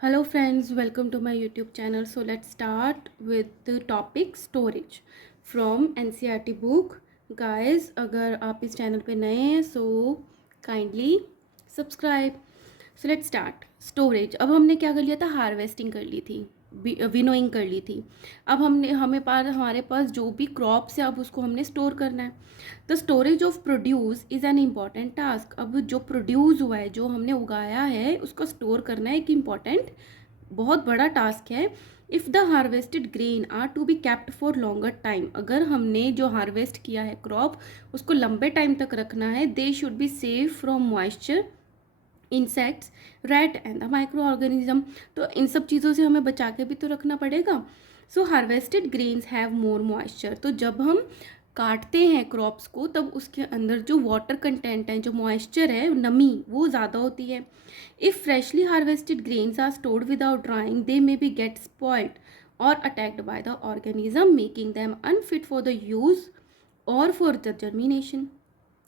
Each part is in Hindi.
Hello friends, welcome to my YouTube channel. So let's start with the topic storage from NCERT book. Guys, अगर आप इस चैनल पे नए हैं so kindly subscribe. So let's start. Storage. अब हमने क्या कर लिया था, हार्वेस्टिंग कर ली थी, विनोइंग कर ली थी. अब हमारे पास जो भी क्रॉप्स है अब उसको हमने स्टोर करना है. The storage of produce is an important task. अब जो प्रोड्यूस हुआ है, जो हमने उगाया है, उसको स्टोर करना एक इम्पॉर्टेंट बहुत बड़ा टास्क है. If the harvested grain are to be kept for longer time, अगर हमने जो हार्वेस्ट किया है क्रॉप उसको लंबे टाइम तक रखना है, they should be save from moisture, insects, rat and the micro organism. तो इन सब चीज़ों से हमें बचा के भी तो रखना पड़ेगा. So harvested grains have more moisture. तो जब हम काटते हैं क्रॉप्स को तब उसके अंदर जो वाटर कंटेंट है, जो मॉइस्चर है, नमी, वो ज़्यादा होती है. If freshly harvested grains are stored without drying they may be get spoiled or attacked by the organism making them unfit for the use or for the germination.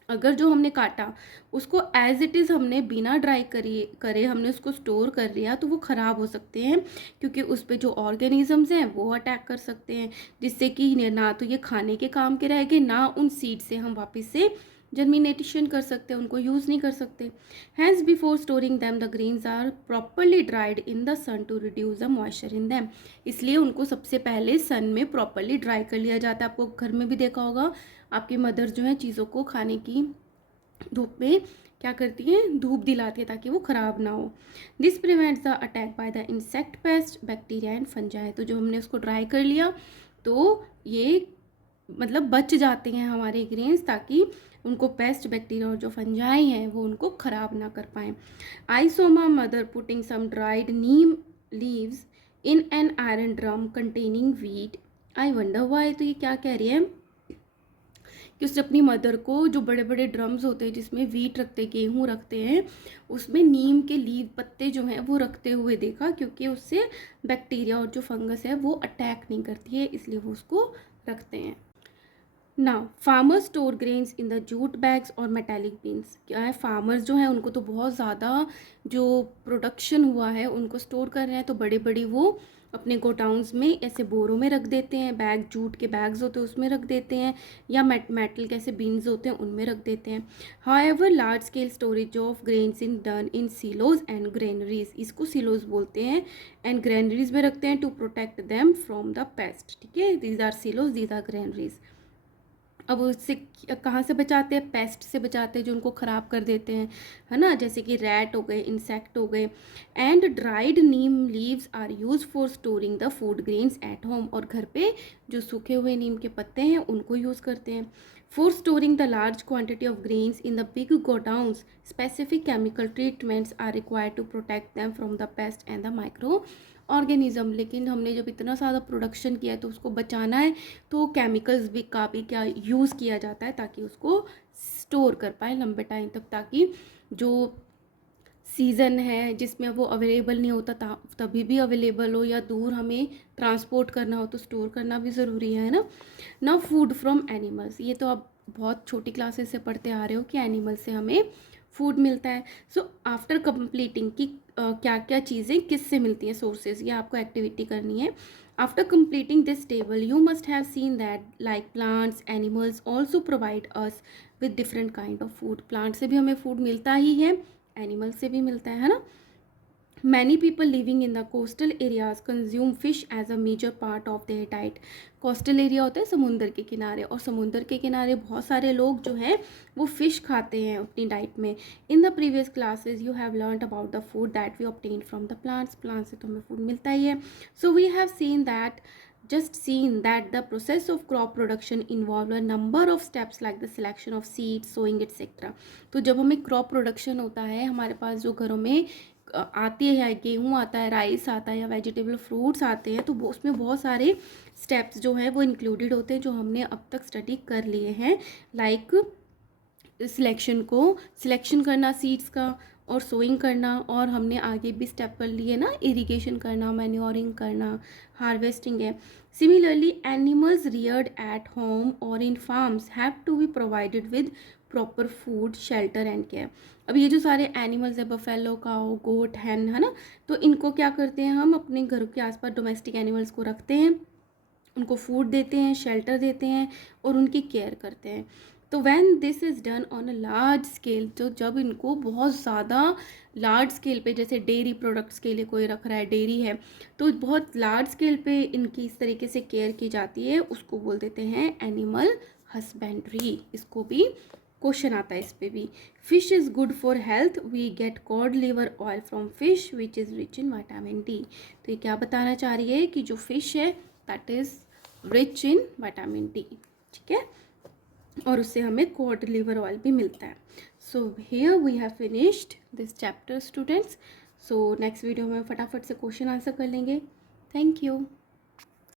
अगर जो हमने काटा उसको एज इट इज़ हमने बिना ड्राई करे हमने उसको स्टोर कर लिया तो वो ख़राब हो सकते हैं, क्योंकि उस पर जो ऑर्गेनिजम्स हैं वो अटैक कर सकते हैं, जिससे कि ना तो ये खाने के काम के रहेंगे, ना उन सीड से हम वापस से जर्मिनेशन कर सकते हैं, उनको यूज़ नहीं कर सकते. Hence before storing them the grains are properly dried in the sun to reduce the moisture in them. इसलिए उनको सबसे पहले सन में प्रॉपरली ड्राई कर लिया जाता है. आपको घर में भी देखा होगा, आपकी मदर जो है चीज़ों को खाने की धूप में क्या करती हैं, धूप दिलाती है ताकि वो ख़राब ना हो. This prevents the attack by the insect, paste, bacteria and fungi. तो जो हमने उसको ड्राई कर लिया तो ये मतलब बच जाते हैं हमारे ग्रेन्स, ताकि उनको पेस्ट, बैक्टीरिया और जो फंजाई हैं वो उनको ख़राब ना कर पाएँ. I saw my mother putting some dried neem leaves in an iron drum containing wheat. I wonder why. तो ये क्या कह रही है कि उसने अपनी मदर को, जो बड़े बड़े ड्रम्स होते हैं जिसमें वीट रखते, गेहूँ रखते हैं, उसमें नीम के लीव पत्ते जो हैं वो रखते हुए देखा, क्योंकि उससे बैक्टीरिया और जो फंगस है वो अटैक नहीं करती है, इसलिए वो उसको रखते हैं. Now farmers store grains in the jute bags और मेटालिक बीन्स. क्या है, फार्मर्स जो हैं उनको तो बहुत ज़्यादा जो प्रोडक्शन हुआ है उनको स्टोर कर रहे हैं, तो बड़े बड़ी वो अपने गोडाउन्स में ऐसे बोरों में रख देते हैं, बैग, जूट के बैग्स होते हैं उसमें रख देते हैं, या मेटल के ऐसे बीन्स होते हैं उनमें रख देते हैं. However large scale storage of grains in done in silos and granaries. इसको सिलोज बोलते हैं, एंड ग्रेनरीज में रखते हैं to protect them from the pest. ठीक है, these are silos, these are granaries. अब उससे कहाँ से बचाते हैं, पेस्ट से बचाते हैं जो उनको ख़राब कर देते हैं, है ना, जैसे कि रैट हो गए, इंसेक्ट हो गए. And dried neem leaves are use for storing the food grains at home. और घर पे जो सूखे हुए नीम के पत्ते हैं उनको यूज़ करते हैं. For storing the large quantity of grains in the big godowns specific chemical treatments are required to protect them from the pest and the micro organism. लेकिन हमने जब इतना ज़्यादा प्रोडक्शन किया है तो उसको बचाना है, तो केमिकल्स भी का भी क्या यूज़ किया जाता है ताकि उसको स्टोर कर पाए लंबे टाइम तक, ताकि जो सीज़न है जिसमें वो अवेलेबल नहीं होता तभी भी अवेलेबल हो, या दूर हमें ट्रांसपोर्ट करना हो तो स्टोर करना भी ज़रूरी है ना. ना फूड फ्रॉम एनिमल्स. ये तो आप बहुत छोटी क्लासेस से पढ़ते आ रहे हो कि एनिमल से हमें फूड मिलता है. सो आफ्टर कंप्लीटिंग कि क्या क्या चीज़ें किससे मिलती हैं, सोर्सेज, ये आपको एक्टिविटी करनी है. After completing this table you must have seen that like plants, animals also provide us with different kind of food. Plant से भी हमें फूड मिलता ही है, एनिमल से भी मिलता है ना. Many people living in the coastal areas consume fish as a major part of their diet. Coastal area होता है समुंदर के किनारे, और समुंदर के किनारे बहुत सारे लोग जो हैं वो फ़िश खाते हैं अपनी डाइट में. In the previous classes you have learned about the food that we obtain from the plants. Plant से तो हमें फूड मिलता ही है. So we have seen that just seen that the process of crop production involve a number of steps like the selection of seeds, sowing etc. तो जब हमें क्रॉप प्रोडक्शन होता है, हमारे पास जो घरों में आती है, गेहूँ आता है, राइस आता है, या वेजिटेबल फ्रूट्स आते हैं, तो वो उसमें बहुत सारे स्टेप्स जो हैं वो इंक्लूडेड होते हैं जो हमने अब तक स्टडी कर लिए हैं. लाइक सिलेक्शन करना सीड्स का, और सोइंग करना, और हमने आगे भी स्टेप कर लिए ना, इरिगेशन करना, मैन्योरिंग करना, हार्वेस्टिंग है. Similarly animals reared at home or in farms have to be provided with proper food, shelter and care. अब ये जो सारे एनिमल्स है, बफेलो, काऊ, गोट, हैन, है ना, तो इनको क्या करते हैं हम अपने घर के आसपास डोमेस्टिक एनिमल्स को रखते हैं, उनको फूड देते हैं, शेल्टर देते हैं और उनकी केयर करते हैं। तो when this is done on a large scale, तो जब इनको बहुत ज़्यादा लार्ज स्केल पे, जैसे डेयरी प्रोडक्ट्स के लिए कोई रख रहा है, डेयरी है, तो बहुत लार्ज स्केल पे इनकी इस तरीके से केयर की जाती है, उसको बोल देते हैं एनिमल हस्बेंड्री। इसको भी क्वेश्चन आता है इस पे भी। Fish is good for health, we get cod liver oil from fish which is rich in vitamin D. तो ये क्या बताना चाह रही है कि जो फिश है that is rich in vitamin D, ठीक है, और उससे हमें कॉड लिवर ऑयल भी मिलता है। So here we have finished this chapter students. So next video में फटाफट से क्वेश्चन आंसर कर लेंगे। Thank you.